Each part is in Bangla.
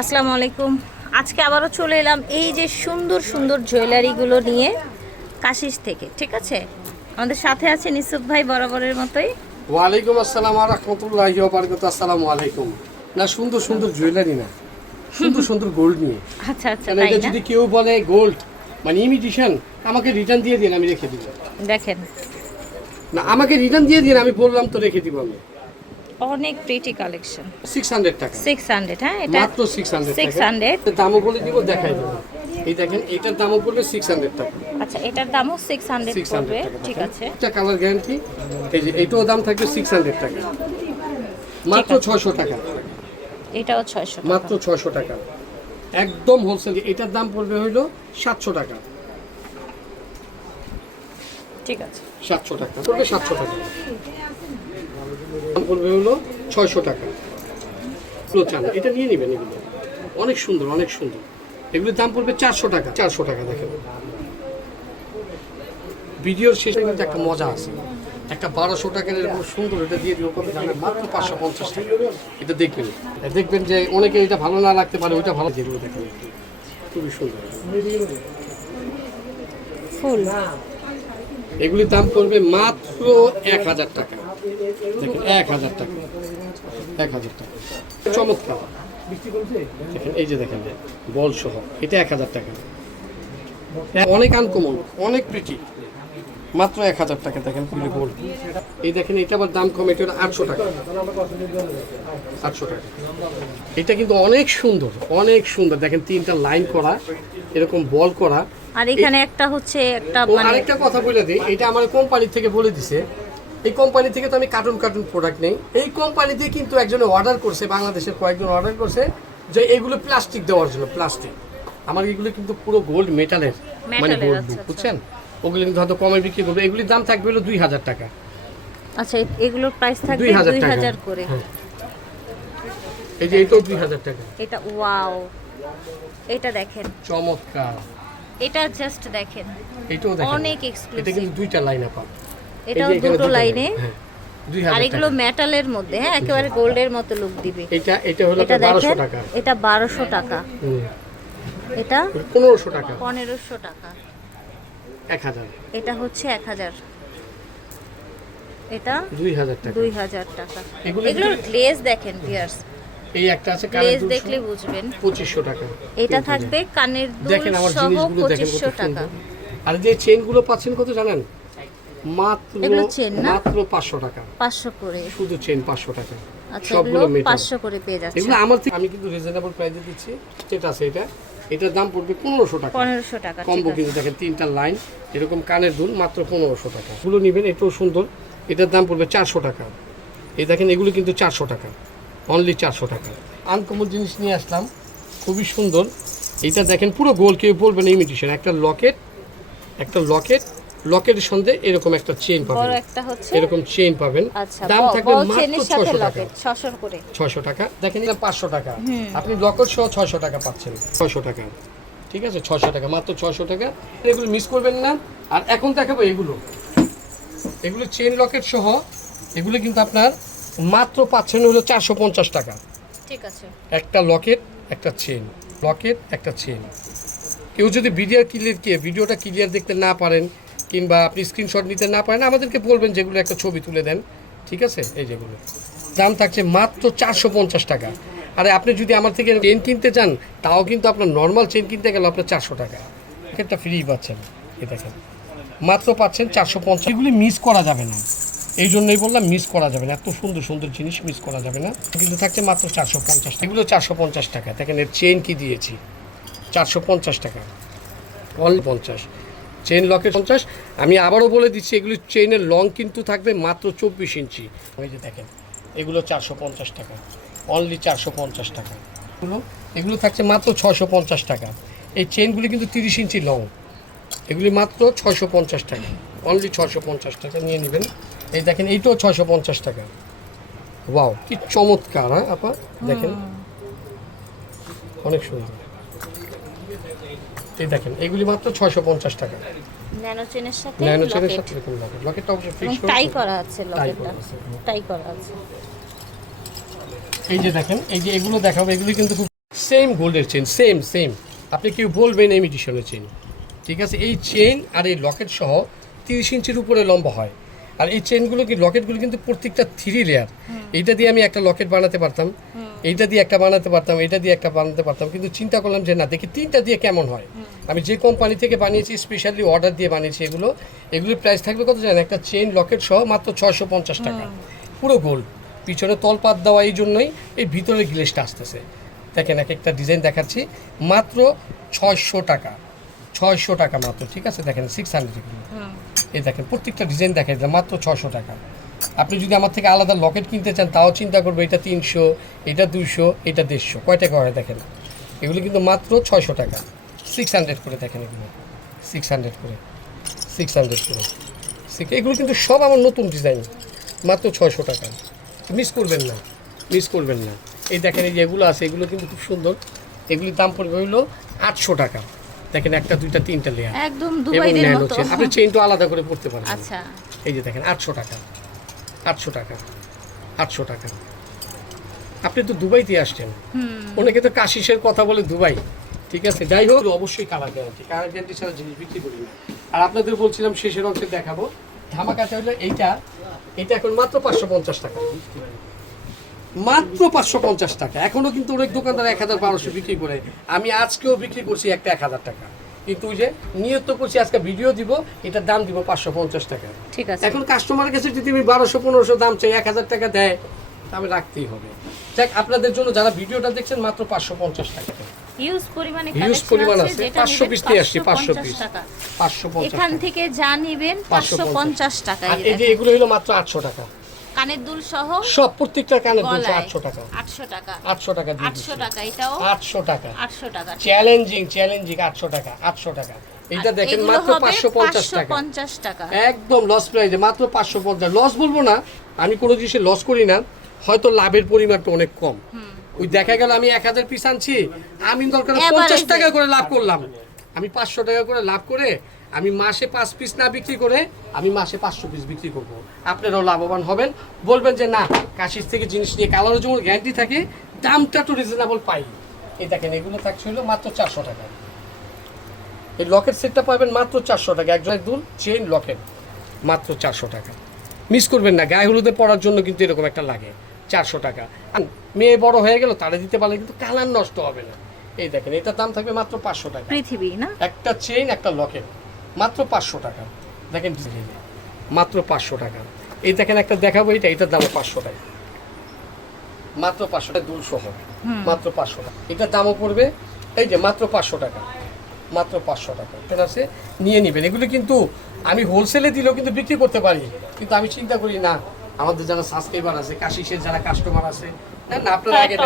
আসসালামু আলাইকুম। আজকে আবারও চলে এলাম এই যে সুন্দর সুন্দর জুয়েলারিগুলো নিয়ে কাশিস থেকে। ঠিক আছে, আমাদের সাথে আছে নিসুফ ভাই বরাবরের মতোই। ওয়ালাইকুম আসসালাম ওয়া রাহমাতুল্লাহি ওয়া বারাকাতুহু। আসসালামু আলাইকুম। না, সুন্দর সুন্দর জুয়েলারি না, সুন্দর সুন্দর গোল্ড নিয়ে। আচ্ছা আচ্ছা, কারণ তাই এটা না? যদি কেউ বলে গোল্ড মানে ইমিটেশন, আমাকে রিটার্ন দিয়ে দিন, আমি রেখে দিব। দেখেন না, আমাকে রিটার্ন দিয়ে দিন, আমি বললাম তো রেখে দিব আমি। অনেক প্রিটি কালেকশন। 600 টাকা, 600, হ্যাঁ এটা মাত্র 600 টাকা। 600। দামও বলে দিব, দেখাই দেব। এই দেখেন, এটার দামও পড়বে 600 টাকা। আচ্ছা, এটার দামও 600 পড়বে। টাকা। ঠিক আছে, এটা কালার গ্যারান্টি। এই যে এইটাও দাম থাকবে 600 টাকা, মাত্র 600 টাকা। এটাও 600 টাকা। মাত্র 600 টাকা, একদম হোলসেল। এটার দাম পড়বে হইলো 700 টাকা। ঠিক আছে, 700 টাকা পড়বে, 700 টাকা দাম পড়বে হলো 600 টাকা। এগুলো চান, এটা নিয়ে নেবেন। এগুলো অনেক সুন্দর, অনেক সুন্দর। এগুলোর দাম পড়বে 400 টাকা। 400 টাকা। দেখেন, ভিডিওর শেষে কিন্তু একটা মজা আছে। একটা 1200 টাকার এরকম সুন্দর, এটা দিয়ে দিব কত জানেন? মাত্র 550 টাকা। এটা দেখবেন, দেখবেন যে অনেকে এটা ভালো না লাগতে পারে, ওইটা ভালো। যেগুলো দেখেন খুবই সুন্দর ফুল। এগুলির দাম পড়বে মাত্র 1000 টাকা। দেখেন, 1000 টাকা, 1000 টাকা। চমৎকার। দেখেন, এই যে দেখেন বল সহ, এটা 1000 টাকা। অনেক আনকমন, অনেক প্রিটি, মাত্র 1000 টাকা। দেখেন পুরো গোল্ড। এই দেখেন, এটা আবার দাম কম, এটা 800 টাকা। 800 টাকা। এটা কিন্তু অনেক সুন্দর, অনেক সুন্দর। দেখেন, 3টা লাইন করা, এরকম বল করা। আর এখানে একটা হচ্ছে একটা মানে আরেকটা কথা বলে দিই, এটা আমার কোম্পানি থেকে বলে দিছে। এই কোম্পানি থেকে তো আমি কার্টুন কার্টুন প্রোডাক্ট নেই। এই কোম্পানিতে কিন্তু একজনে অর্ডার করছে, বাংলাদেশের কয়েকজন অর্ডার করছে যে এগুলো প্লাস্টিক দেওয়ার জন্য। প্লাস্টিক, আমার এগুলো কিন্তু পুরো গোল্ড মেটালের, মানে গোল্ড, বুঝছেন? ওগুলো কিন্তু হয়তো কমে বিক্রি করবে। এগুলির দাম থাকবে হলো 2000 টাকা। আচ্ছা, এগুলোর প্রাইস থাকবে 2000 করে। এই যে এটাও 2000 টাকা। এটা ওয়াও, এটা দেখেন চমৎকার। এটা জাস্ট দেখেন, এটাও দেখেন, অনেক এটা এক্সক্লুসিভ। কিন্তু 2টা লাইন আপা। এটাও দুটো লাইনে। হ্যাঁ, আর 2000 এগুলো টাকা। মেটালের মধ্যে, হ্যাঁ, একেবারে গোল্ডের মতো লুক দিবে। এটা হলো এটা 1200 দেখেন, টাকা। এটা 1200 টাকা। এটা 1500 টাকা। 1500 টাকা। 1000। এটা হচ্ছে 1000। এটা 2000 টাকা। 2000 টাকা। এগুলো এগুলোর গ্লেজ দেখেন ভিউয়ার্স, এই একটা আছে কানের গ্লেজ দুল দেখলে সহ, বুঝবেন। 2500 টাকা। এটা থাকবে কানের দুল দেখেন আমার সহ জিনিসগুলো দেখেন কত 2500 টাকা। সুন্দর। আর যে চেইনগুলো পাচ্ছেন কত জানেন? মাত্র এগুলো চেন না? মাত্র 500 টাকা। 500 করে। শুধু চেইন 500 টাকা। আচ্ছা, সবগুলো এগুলো মেটাল। 500 করে পেয়ে যাচ্ছে। এগুলো আমার থেকে আমি কিন্তু রিজনেবল প্রাইসে দিচ্ছি। এটা আছে, এটার দাম পড়বে 1500 টাকা। 1500 টাকা। ঠিক কম্বো আছে, কিন্তু দেখেন, 3টা লাইন, এরকম কানের দুল, মাত্র 1500 টাকা। এগুলো নেবেন, এটাও সুন্দর। এটার দাম পড়বে 400 টাকা। এই দেখেন, এগুলো কিন্তু 400 টাকা, অনলি 400 টাকা। আনকমন জিনিস নিয়ে আসলাম, খুবই সুন্দর। এটা দেখেন পুরো গোল, কেউ বলবেন ইমিটেশন। একটা লকেট, লকেটের সঙ্গে এরকম একটা চেইন বড় পাবেন, একটা হচ্ছে এরকম চেইন পাবেন। আচ্ছা, দাম থাকবে বল মাত্র চেনের সাথে 600 টাকা। লকেট 600 করে। 600 টাকা। দেখেন, এটা 500 টাকা, আপনি লকেট সহ 600 টাকা পাচ্ছেন। 600 টাকা, ঠিক আছে, 600 টাকা, মাত্র 600 টাকা। এগুলো মিস করবেন না। আর এখন দেখাবো এগুলো চেইন লকেট সহ। এগুলো কিন্তু আপনার মাত্র পাচ্ছেন হলো 450 টাকা। ঠিক আছে, একটা লকেট, একটা চেইন, লকেট, একটা চেইন। কেউ যদি ভিডিওটা ক্লিয়ার দেখতে না পারেন, কিংবা আপনি স্ক্রিনশট নিতে না পারেন, আমাদেরকে বলবেন, যেগুলো একটা ছবি তুলে দেন। ঠিক আছে, এই যেগুলো দাম থাকছে মাত্র 450 টাকা। আরে আপনি যদি আমার থেকে চেন কিনতে চান, তাও কিন্তু আপনার নর্মাল চেন কিনতে গেলে আপনার 400 টাকা, একটা ফ্রি পাচ্ছেন। এটা দেখেন, মাত্র পাচ্ছেন 450। এগুলি মিস করা যাবে না, এই জন্যই বললাম মিস করা যাবে না। এত সুন্দর সুন্দর জিনিস মিস করা যাবে না। কিন্তু থাকছে মাত্র 450। এগুলো 450 টাকা। দেখেন, এর চেন কি দিয়েছি, 450 টাকা, অনলি 50। চেইন লকেট 50। আমি আবারও বলে দিচ্ছি, এগুলো চেইনের লং কিন্তু থাকবে মাত্র 24 ইঞ্চি। এই যে দেখেন, এগুলো 450 টাকা, অনলি 450 টাকা। এগুলো থাকছে মাত্র 650 টাকা। এই চেইনগুলি কিন্তু 30 ইঞ্চি লং। এগুলি মাত্র 650 টাকা, অনলি 650 টাকা নিয়ে নেবেন। এই দেখেন, এইটাও 650 টাকা। ওয়াও, কি চমৎকার! হ্যাঁ আপা, দেখেন অনেক সুন্দর। এই দেখেন, এগুলি মাত্র 650 টাকা। ন্যানো চেনের সাথে এরকম লকেটটা অবশ্যই ফিক্স করে টাই করা আছে, লকেটটা টাই করা আছে। এই যে দেখেন, এই যে এগুলো দেখাবো, এগুলি কিন্তু খুব সেম গোল্ডের চেন, সেম আপনি কেউ বলবেন ইমিটেশনের চেন, ঠিক আছে। এই চেন আর এই লকেট সহ 30 ইঞ্চির উপরে লম্বা হয়। আর এই চেনগুলো কি লকেটগুলো কিন্তু প্রত্যেকটা 3 লেয়ার। এইটা দিয়ে আমি একটা লকেট বানাতে পারতাম, এইটা দিয়ে একটা বানাতে পারতাম, এটা দিয়ে একটা বানাতে পারতাম, কিন্তু চিন্তা করলাম যে না, দেখি 3টা দিয়ে কেমন হয়। আমি যে কোম্পানি থেকে বানিয়েছি স্পেশালি অর্ডার দিয়ে বানিয়েছি, এগুলোর প্রাইস থাকবে কত জানেন? একটা চেন লকেট সহ মাত্র 650 টাকা, পুরো গোল্ড। পিছনে তলপাত দেওয়া, এই জন্যই এই ভিতরে গ্লেসটা আসতেছে। দেখেন এক একটা ডিজাইন দেখাচ্ছি, মাত্র 600 টাকা, 600 টাকা মাত্র, ঠিক আছে। দেখেন 600 এগুলো, এই দেখেন প্রত্যেকটা ডিজাইন দেখেন মাত্র 600 টাকা। আপনি যদি আমার থেকে আলাদা লকেট কিনতে চান তাও চিন্তা করবো, এটা 300, এটা 200, এটা 150, কয় টাকা হয় দেখেন। এগুলো কিন্তু মাত্র 600 টাকা, 600 করে দেখেন এগুলো, 600 করে, 600 করে। এগুলো কিন্তু সব আমার নতুন ডিজাইন, মাত্র 600 টাকা। মিস করবেন না, মিস করবেন না। এই দেখেন এই যে এগুলো আছে, এগুলো কিন্তু খুব সুন্দর। এগুলির দাম পড়বে হলো 800 টাকা। দেখেন একটা, দুইটা, 3টা লেয়ার, একদম দুবাইদের মতো। আপনি চেইনটা আলাদা করে পড়তে পারবেন। আচ্ছা, এই যে দেখেন 800 টাকা, 800 টাকা, 800 টাকা। আপনি তো দুবাইতে আসছেন, অনেকে তো কাশিসের কথা বলে দুবাই, ঠিক আছে। যাই হোক, অবশ্যই কালার গ্যারান্টি, কালার গ্যারান্টি ছাড়া জিনিস বিক্রি করি না। আর আপনাদের বলছিলাম শেষের অংশে দেখাবো ধামাকাটা হলো এইটা, এটা এখন মাত্র 550 টাকা, মাত্র 550 টাকা। এখনো কিন্তু অনেক দোকানদার 1000-1200 বিক্রি করে, আমি আজকেও বিক্রি করছি একটা 1000 টাকা। কিন্তু ওই যে নিয়ত করছি আজকে ভিডিও দিব, এটার দাম দিব 550 টাকা, ঠিক আছে। এখন কাস্টমারের কাছে যদি আমি 1200-1500 দাম চাই, 1000 টাকা দেয়, আমি রাখতেই হবে। দেখ আপনাদের জন্য যারা ভিডিওটা দেখছেন, মাত্র 550 টাকা, হিউজ পরিমাণে হিউজ পরিমাণ আছে। 500 পিস নিয়ে আসছি, 500 পিস, 550 এখান থেকে যা নেবেন 550 টাকা। আর এই যে এগুলো হলো মাত্র 800 টাকা, কানের দুল সহ সব প্রত্যেকটা কানের দুল 800 টাকা, 800 টাকা, 800 টাকা দিয়ে 800 টাকা, এটাও 800 টাকা, 800 টাকা। চ্যালেঞ্জিং 800 টাকা, 800 টাকা। এটা দেখেন মাত্র 550 টাকা, 550 টাকা, একদম লস প্রাইসে মাত্র 550। লস বলবো না, আমি কোনো জিনিসে লস করি না, হয়তো লাভের পরিমাণটা অনেক কম। ওই দেখা গেল আমি 1000 পিস আনছি, আমি দরকার 50 টাকা করে লাভ করলাম, আমি 500 টাকা করে লাভ করে আমি মাসে 5 পিস না বিক্রি করে আমি মাসে 500 পিস বিক্রি করব। আপনারাও লাভবান হবেন, বলবেন যে না, কাশিস থেকে জিনিস নিয়ে কালারের জন্য গ্যারান্টি থাকে, দামটা একটু রিজনেবল পাই। এই দেখেন এগুলো থাকছে হলো মাত্র 400 টাকা। এই লকেট সেটটা পাবেন মাত্র 400 টাকা, একজনের দুল চেইন লকেট মাত্র 400 টাকা। মিস করবেন না, গায়ে হলুদে পরার জন্য কিন্তু এরকম একটা লাগে, 400 টাকা। মেয়ে বড় হয়ে গেল, তারা দিতে পারলে কিন্তু কালার নষ্ট হবে না। এই দেখেন এটার দাম থাকবে মাত্র 500 টাকা, পৃথিবী না, একটা চেইন একটা লকেট মাত্র 500 টাকা। দেখেন মাত্র 500 টাকা। এই দেখেন একটা দেখাবো, এটার দাম 500 টাকা, মাত্র 500 টাকা, দুল সহ মাত্র 500 টাকা। এটার দামও পড়বে এই যে মাত্র 500 টাকা, মাত্র 500 টাকা। ঠিক আছে, নিয়ে নেবেন। এগুলো কিন্তু আমি হোলসেলে দিলেও কিন্তু বিক্রি করতে পারি, কিন্তু আমি চিন্তা করি না, আমাদের যারা সাবস্ক্রাইবার আছে, কাশিসের যারা কাস্টমার আছে, না না, আপনারা আগে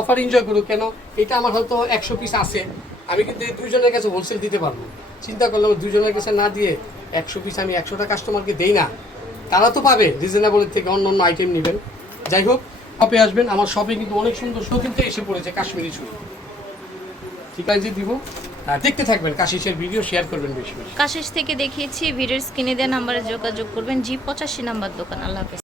অফার এনজয় করুক। কেন, এটা আমার হয়তো 100 পিস আছে, আমি কিন্তু এই দুইজনের কাছে হোলসেল দিতে পারবো। চিন্তা করলাম দুইজনের কাছে না দিয়ে 100 পিস আমি 100টা কাস্টমারকে দেই না, তারা তো পাবে রিজনেবলের থেকে অন্য অন্য আইটেম নেবেন। যাই হোক, শপে আসবেন, আমার শপে কিন্তু অনেক সুন্দর কিন্তু এসে পড়েছে কাশ্মীরি চুড়ি, ঠিক আছে দিব। আর দেখতে থাকবেন, কাশিসের ভিডিও শেয়ার করবেন বেশি বেশি। কাশিস থেকে দেখিয়েছি, ভিডিওর স্ক্রিনে দেওয়া নাম্বারে যোগাযোগ করবেন। G85 নাম্বার দোকান। আল্লাহ হাফেজ।